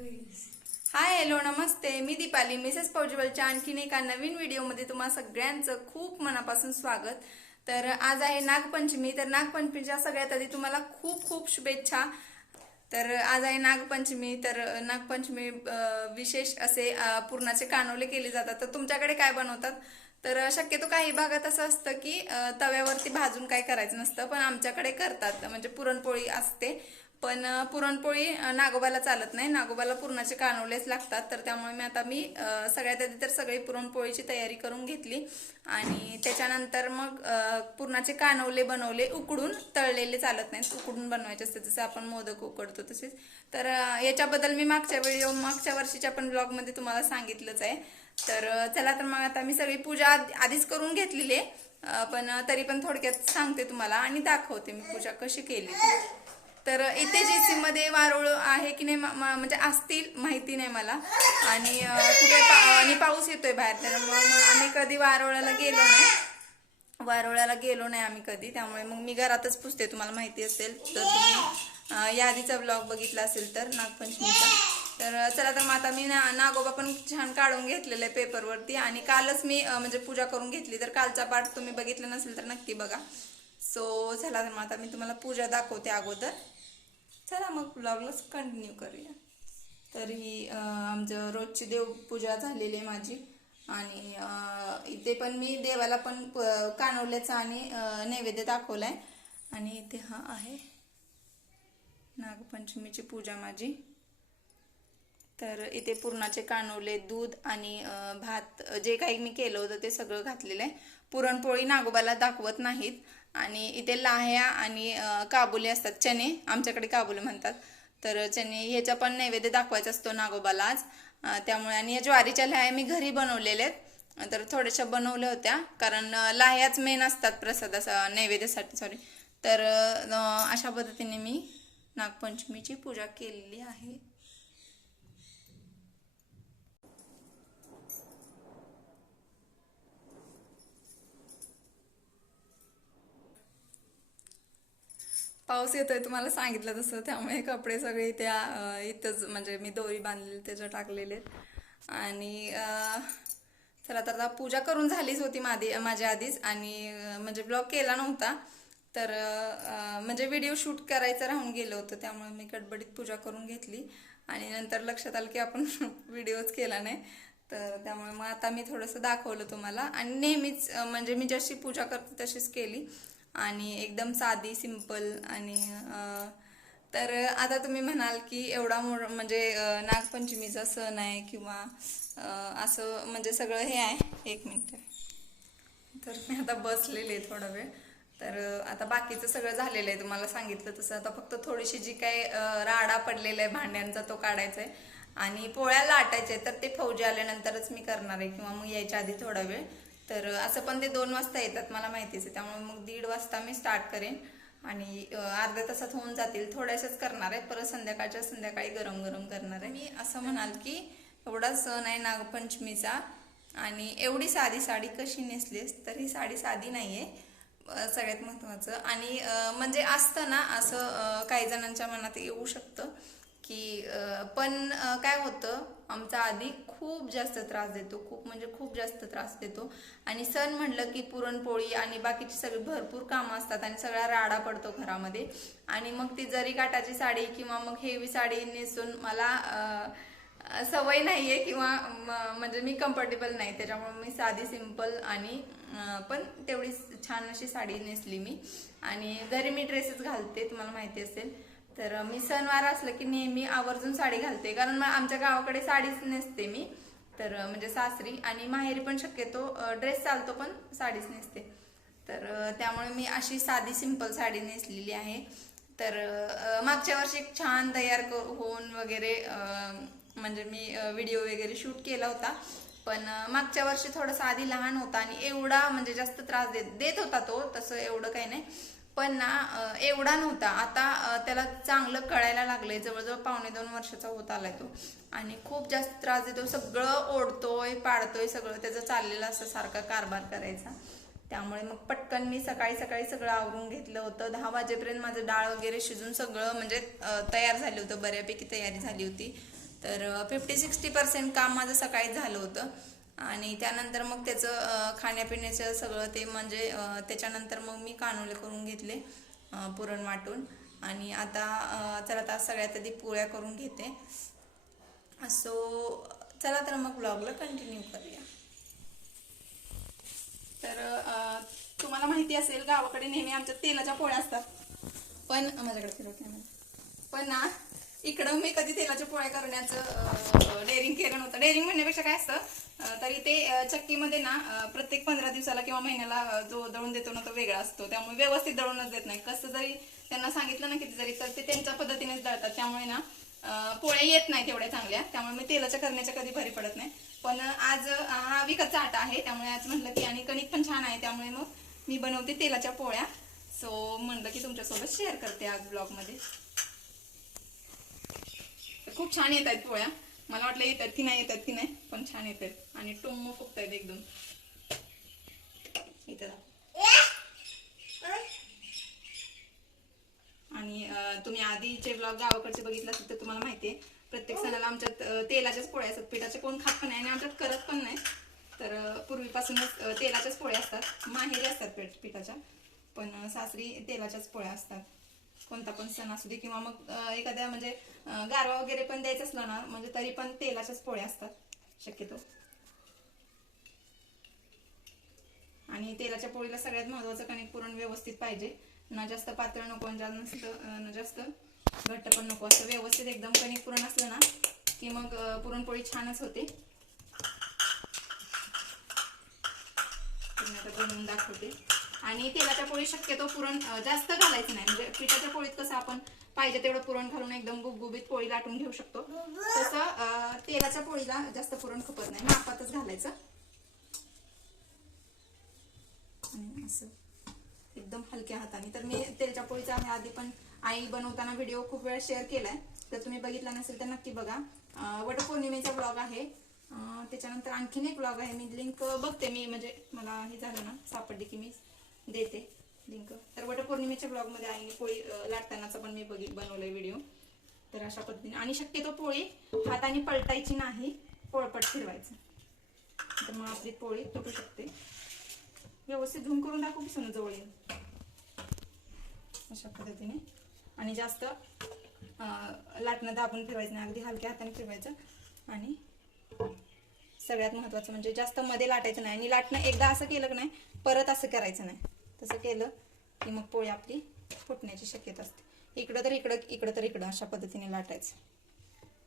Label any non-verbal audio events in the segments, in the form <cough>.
हाय hello नमस्ते. मी Deepali. Mrs पौजवलच्या आणखीन एका नवीन व्हिडिओमध्ये तुम्हा सगळ्यांचं खूप मनापासून स्वागत. तर आज आहे नागपंचमी. तर नागपंचमीच्या सगळ्यात आधी तुम्हाला खूप खूप शुभेच्छा. तर आज आहे नागपंचमी. तर नागपंचमी विशेष असे पूर्णाचे पुरणाचे कानोले केले जातात. तर तुमच्याकडे काय बनवतात? तर शक्यतो काही भागात असं असतं की तव्यावरती भाजून काय करायचं नसतं पण आमच्याकडे करतात. म्हणजे पुरणपोळी असते. पण पुरणपोळी नागोबाला चालत नाही. नागोबाला पुरणाचे कानवलेच लागतात तर त्यामुळे मी आता मी सगळ्यात आधी तर सगळी पुरणपोळीची तयारी करून घेतली. आणि त्याच्यानंतर मग पुरणाचे कानवले बनवले उकडून तळलेले चालत नाहीत. उकडून बनवायचे असते जसं आपण मोदक उकडतो तसेच. तर याच्याबद्दल मी मागच्या व्हिडिओ मागच्या वर्षीच्या पण ब्लॉगमध्ये तुम्हाला सांगितलंच आहे. तर चला तर मग आता मी सगळी पूजा आधीच करून घेतलेली आहे. पण तरी पण थोडक्यात सांगते तुम्हाला आणि दाखवते मी पूजा कशी केली तर इथे जे मध्ये वारुळ आहे की नाही म्हणजे असतील माहिती नाही मला. आणि कुठे पा- आणि पाऊस येतोय बाहेर तर मग आम्ही कधी वारोळ्याला गेलो नाही. वारोळ्याला गेलो नाही आम्ही कधी त्यामुळे मग मी घरातच पुसते तुम्हाला माहिती असेल. तर तुम्ही यादीचा ब्लॉग बघितला असेल तर नागपंचमीचा. तर चला तर मग आता मी ना नागोबा पण छान काढून घेतलेलं आहे पेपरवरती आणि कालच मी म्हणजे पूजा करून घेतली. तर कालचा पाठ तुम्ही बघितला नसेल तर नक्की बघा. सो चला तर मग आता मी तुम्हाला पूजा दाखवते अगोदर. चला मग ब्लॉगलाच कंटिन्यू करूया. तर ही आमचं रोजची देवपूजा झालेली आहे माझी. आणि इथे पण मी देवाला पण कानवल्याचा आणि नैवेद्य नैवेद्य दाखवलाय. आणि इथे हा आहे नागपंचमीची पूजा माझी. तर इथे पुरणाचे कानवले दूध आणि भात जे काही मी केलं होतं ते सगळं घातलेलं आहे. पुरणपोळी नागोबाला दाखवत नाहीत. आणि इथे लाह्या आणि काबुली काबुले असतात चणे. आमच्याकडे काबुले म्हणतात. तर चणे ह्याचा पण नैवेद्य दाखवायचा असतो नागोबाला आज. त्यामुळे आणि या ज्वारीच्या लाह्या मी घरी बनवलेल्या आहेत. तर थोड्याशा बनवल्या होत्या. कारण लाह्याच मेन असतात प्रसादा नैवेद्यासाठी सॉरी तर अशा पद्धतीने मी नागपंचमीची पूजा केलेली आहे. पाऊस येतोय तुम्हाला सांगितलं तसं त्यामुळे कपडे सगळे त्या इथंच म्हणजे मी दोरी बांधलेली त्याच्या टाकलेले आहेत. आणि चला तर आता पूजा करून झालीच होती माझी माझ्या आधीच. आणि म्हणजे ब्लॉग केला नव्हता. तर म्हणजे व्हिडिओ शूट करायचं राहून गेलं होतं त्यामुळे मी गडबडीत पूजा करून घेतली. आणि नंतर लक्षात आलं की आपण <laughs> व्हिडिओच केला नाही. तर त्यामुळे मग आता मी थोडंसं दाखवलं तुम्हाला. आणि नेहमीच म्हणजे मी जशी पूजा करते तशीच केली. आणि एकदम साधी सिंपल आणि तर आता तुम्ही म्हणाल की एवढा मोठ म्हणजे नागपंचमीचा सण आहे किंवा असं म्हणजे सगळं हे आहे. एक मिनटं. तर मी आता बसलेले आहे थोडा वेळ. तर आता बाकीचं सगळं झालेलं आहे. तुम्हाला सांगितलं तसं. आता फक्त थोडीशी जी काही राडा पडलेला आहे भांड्यांचा तो काढायचा आहे. आणि पोळ्या लाटायचे तर ते फौजी आल्यानंतरच मी करणार आहे. किंवा मग यायच्या आधी थोडा वेळ. तर असं पण ते दोन वाजता येतात मला माहितीच आहे. त्यामुळे मग दीड वाजता मी स्टार्ट करेन. आणि अर्ध्या तासात होऊन जातील. थोड्याशाच करणार आहे परत संध्याकाळच्या संध्याकाळी गरम गरम करणार आहे मी असं म्हणाल की एवढा सण आहे नागपंचमीचा आणि एवढी साधी साडी कशी नेसलीस तर ही साडी साधी नाही आहे सगळ्यात महत्वाचं आणि म्हणजे असतं ना असं काही जणांच्या मनात येऊ शकतं की पण काय होतं आमचा आधी खूप जास्त त्रास देतो खूप म्हणजे खूप जास्त त्रास देतो. आणि सण म्हणलं की पुरणपोळी आणि बाकीची सगळी भरपूर कामं असतात आणि सगळा राडा पडतो घरामध्ये. आणि मग ती जरी काटाची साडी किंवा मग हेवी साडी नेसून मला सवय सवय नाहीये किंवा म- म्हणजे मी कम्फर्टेबल नाही. त्याच्यामुळे मी साधी सिंपल आणि पण तेवढी छान अशी साडी नेसली मी. आणि घरी मी ड्रेसेस घालते तुम्हाला माहिती असेल. तर मी सणवार असलं की नेहमी आवर्जून साडी घालते. कारण मग आमच्या गावाकडे साडीच नेसते मी. तर म्हणजे सासरी आणि माहेरी पण शक्यतो ड्रेस चालतो पण साडीच नेसते. तर त्यामुळे मी अशी साधी सिंपल साडी नेसलेली आहे. तर मागच्या वर्षी एक छान तयार क- होऊन वगैरे म्हणजे मी व्हिडिओ वगैरे शूट केला होता. पण मागच्या वर्षी थोडासा आधी लहान होता आणि एवढा म्हणजे जास्त त्रास देत देत होता तो तसं एवढं काही नाही. पण ना एवढा नव्हता. आता त्याला चांगलं कळायला लागलंय. जवळजवळ पावणे दोन वर्षाचा होत आलाय तो. आणि खूप जास्त त्रास देतो सगळं ओढतोय पाडतोय सगळं. त्याचं चाललेलं असं सारखा कारभार करायचा. त्यामुळे मग पटकन मी सकाळी सकाळी सगळं आवरून घेतलं होतं. दहा वाजेपर्यंत माझं डाळ वगैरे शिजून सगळं म्हणजे तयार झालं होतं. बऱ्यापैकी तयारी झाली होती. तर फिफ्टी सिक्स्टी पर्सेंट काम माझं सकाळी झालं होतं. आणि त्यानंतर मग त्याचं खाण्यापिण्याचं सगळं ते म्हणजे त्याच्यानंतर मग मी कानोले करून घेतले पुरण वाटून. आणि आता चला आता सगळ्यात आधी पोळ्या करून घेते. सो चला तर मग ब्लॉगला कंटिन्यू करूया. तर तुम्हाला माहिती असेल गावाकडे नेहमी आमच्या तेलाच्या पोळ्या असतात. पण माझ्याकडे फिरवत नाही. पण ना इकडं मी कधी तेलाच्या पोळ्या करण्याचं डेअरिंग केलं नव्हतं. डेअरिंग म्हणण्यापेक्षा काय असतं तरी ते चक्कीमध्ये ना प्रत्येक पंधरा दिवसाला किंवा महिन्याला जो दळून देतो ना तो वेगळा असतो. त्यामुळे व्यवस्थित दळूनच देत नाही. कसं जरी त्यांना सांगितलं ना किती जरी तर ते त्यांच्या पद्धतीनेच दळतात. त्यामुळे ना पोळ्या येत नाही तेवढ्या चांगल्या. त्यामुळे मी तेलाच्या करण्याच्या कधी भरी पडत नाही. पण आज हा विकतचा आटा आहे. त्यामुळे आज म्हटलं की आणि कणिक पण छान आहे. त्यामुळे मग मी बनवते तेलाच्या पोळ्या. सो म्हणलं की तुमच्यासोबत शेअर करते आज ब्लॉगमध्ये खूप छान येत आहेत पोळ्या. मला वाटलं येतात की नाही येतात की नाही पण छान येत आहेत. आणि टोंब फुकत आहेत एकदम. इथं आणि तुम्ही आधीचे ब्लॉग गावाकडचे बघितलं असेल तर तुम्हाला माहिती आहे. प्रत्येक सणाला आमच्यात तेलाच्याच पोळ्या असतात. पिठाचे कोण खात पण नाही आणि आमच्यात करत पण नाही. तर पूर्वीपासूनच तेलाच्याच पोळ्या असतात. माहेरी असतात पीठ पिठाच्या. पण सासरी तेलाच्याच पोळ्या असतात. कोणता पण सण असू दे किंवा मग एखाद्या म्हणजे गारवा वगैरे पण द्यायचं असलं ना म्हणजे तरी पण तेलाच्याच पोळ्या असतात शक्यतो. आणि तेलाच्या पोळीला सगळ्यात महत्वाचं कणिक पुरण व्यवस्थित पाहिजे. ना जास्त पातळ नको आणि जास्त ना जास्त घट्ट पण नको. असं व्यवस्थित एकदम कणिक पुरण असलं ना की मग पुरणपोळी छानच होते. दाखवते. आणि तेलाच्या पोळी शक्यतो पुरण जास्त घालायचं नाही. म्हणजे पिठाच्या पोळीत कसं आपण पाहिजे तेवढं पुरण घालून एकदम गुबगुबीत पोळी लाटून घेऊ शकतो. तसं तेलाच्या पोळीला जास्त पुरण खपत नाही. मापातच घालायचं. आणि असं. एकदम हलक्या हाताने. तर मी तेलच्या पोळीचा आम्ही आधी पण आई बनवताना व्हिडिओ खूप वेळा शेअर केलाय. तर तुम्ही बघितला नसेल तर नक्की बघा. वटपौर्णिमेचा ब्लॉग आहे. त्याच्यानंतर आणखीन एक ब्लॉग आहे. मी लिंक बघते मी. म्हणजे मला हे झालं ना सापडली की मी. देते. लिंक. तर वटपौर्णिमेच्या ब्लॉगमध्ये आईने पोळी लाटतानाचा पण मी बघित बनवलाय व्हिडिओ तर अशा पद्धतीने. आणि शक्यतो पोळी हाताने पलटायची नाही पोळपट फिरवायचं. तर मग आपली पोळी तुटू शकते. व्यवस्थित झूम करून दाखवू की सोनं जवळ येईल? अशा पद्धतीने. आणि जास्त लाटणं दाबून फिरवायचं नाही. अगदी हलक्या हाताने फिरवायचं. आणि सगळ्यात महत्वाचं म्हणजे जास्त मध्ये लाटायचं नाही. आणि लाटणं एकदा असं केलं की नाही परत असं करायचं नाही. तसं केलं की मग पोळी आपली फुटण्याची शक्यता असते. इकडं तर इकडं इकडं तर इकडं अशा पद्धतीने लाटायचं.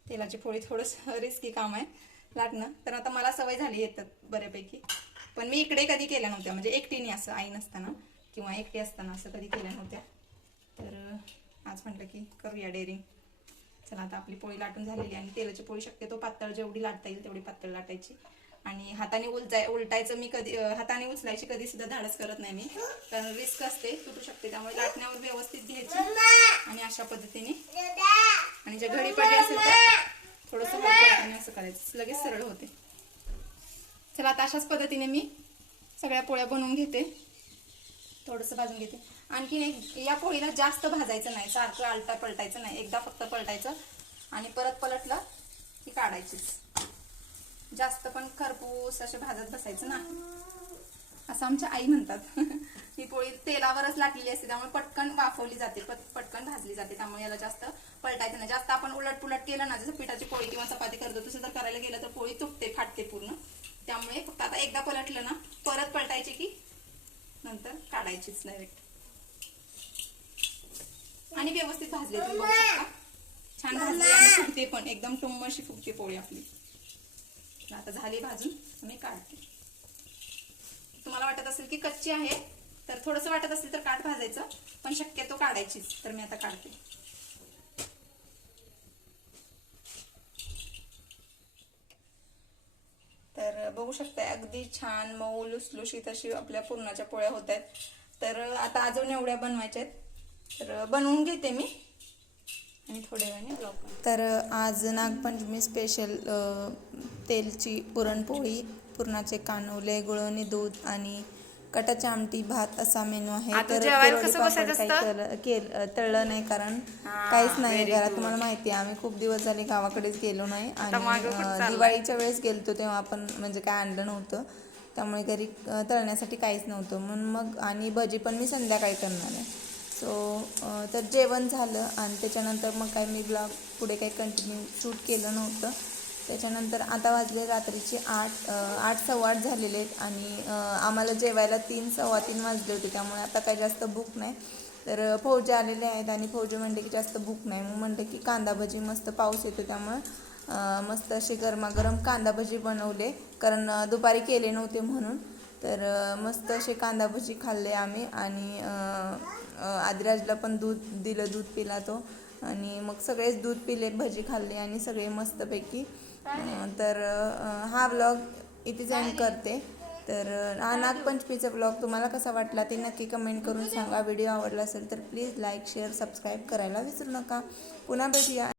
तेलाची पोळी थोडंसं रिस्की <laughs> काम आहे लाटणं. तर आता मला सवय झाली येतात बऱ्यापैकी. पण मी इकडे कधी केल्या नव्हत्या. म्हणजे एकटीने असं आई नसताना किंवा एकटी असताना असं कधी केल्या नव्हत्या. तर आज म्हटलं की करूया डेअरिंग. चला आता आपली पोळी लाटून झालेली आणि तेलाची पोळी शक्यतो पातळ जेवढी लाटता येईल तेवढी पातळ लाटायची. आणि हाताने उलटाय उलटायचं मी कधी हाताने उचलायची कधी सुद्धा धाडस करत नाही मी. कारण रिस्क असते तुटू शकते. त्यामुळे लाटण्यावर व्यवस्थित घ्यायची. आणि अशा पद्धतीने. आणि जे घडी पडली असेल तर थोडंसं हाताने असं करायचं. लगेच सरळ होते. चला आता अशाच पद्धतीने मी सगळ्या पोळ्या बनवून घेते. थोडंसं भाजून घेते. आणखीन एक या पोळीला जास्त भाजायचं नाही. सारखं आलटा पलटायचं नाही. एकदा फक्त पलटायचं. आणि परत पलटलं की काढायचीच. जास्त पण खरपूस असे भाजत बसायचं ना. असं आमच्या आई म्हणतात. <laughs> ही पोळी तेलावरच लाटलेली असते त्यामुळे पटकन वाफवली जाते पटकन भाजली जाते. त्यामुळे याला जास्त पलटायचं नाही. जास्त आपण उलट पुलट केलं ना जसं पिठाची पोळी किंवा चपाती करतो तसं जर करायला गेलं तर पोळी तुटते फाटते पूर्ण. त्यामुळे फक्त आता एकदा पलटलं ना परत पलटायची की नंतर काढायचीच डायरेक्ट. आणि व्यवस्थित भाजले तुम्ही बघू शकता. छान भाजले आणि फुगते पण. एकदम टुम्मशी फुगते पोळी आपली. आता झाली भाजून मी काढते. तुम्हाला वाटत असेल की कच्ची आहे तर थोडंसं वाटत असेल तर काठ भाजायचं पण शक्यतो काढायचीच तर मी आता काढते. तर बघू शकता अगदी छान मऊ लुसलुशीत अशी आपल्या पुरणाच्या पोळ्या होत आहेत. तर आता अजून एवढ्या बनवायच्या आहेत. तर बनवून घेते मी. आणि थोड्या वेळाने ब्लॉग तर आज नागपंचमी स्पेशल तेलची पुरणपोळी पुरणाचे कानवले गुळवणी दूध आणि कटाची आमटी भात असा मेनू आहे आता तर जेवायला कुरवडी कसं पापड बसायचं काही असतं? केलं केल- तळलं नाही कारण हा, काहीच नाही very घरात good. तुम्हाला माहिती आहे आम्ही खूप दिवस झाले गावाकडेच गेलो नाही आणि मागं कुठं अं, चाललंय? दिवाळीच्या वेळेस गेलतो तेव्हा आपण म्हणजे काय आणलं नव्हतं त्यामुळे घरी अं, तळण्यासाठी काहीच नव्हतं म्हणून मग आणि भजी पण मी संध्याकाळी करणार आहे सो तर जेवण झालं आणि त्याच्यानंतर मग काय मी ब्लॉग पुढे काही कंटिन्यू शूट केलं नव्हतं. त्याच्यानंतर आता वाजले रात्रीचे आठ आठ सव्वा आठ झालेले आहेत आणि आम्हाला जेवायला तीन सव्वा तीन वाजले होते. त्यामुळे आता काही जास्त भूक नाही. तर फौजे आलेले आहेत आणि फौजे म्हणले की जास्त भूक नाही. मग म्हणलं की कांदा भजी मस्त पाऊस येतो त्यामुळे मस्त असे गरमागरम कांदा भजी बनवले. कारण दुपारी केले नव्हते म्हणून. तर मस्त असे कांदा भजी खाल्ले आम्ही आणि आदिराजला पण दूध दिलं दूध पिला तो. आणि मग सगळेच दूध पिले भजी खाल्ली आणि सगळे मस्तपैकी. तर हा ब्लॉग इथेच एंड करते. तर हा नागपंचमीचा ब्लॉग तुम्हाला कसा वाटला ते नक्की कमेंट करून सांगा. व्हिडिओ आवडला असेल तर प्लीज लाईक शेअर सबस्क्राईब करायला विसरू नका. पुन्हा भेटूया.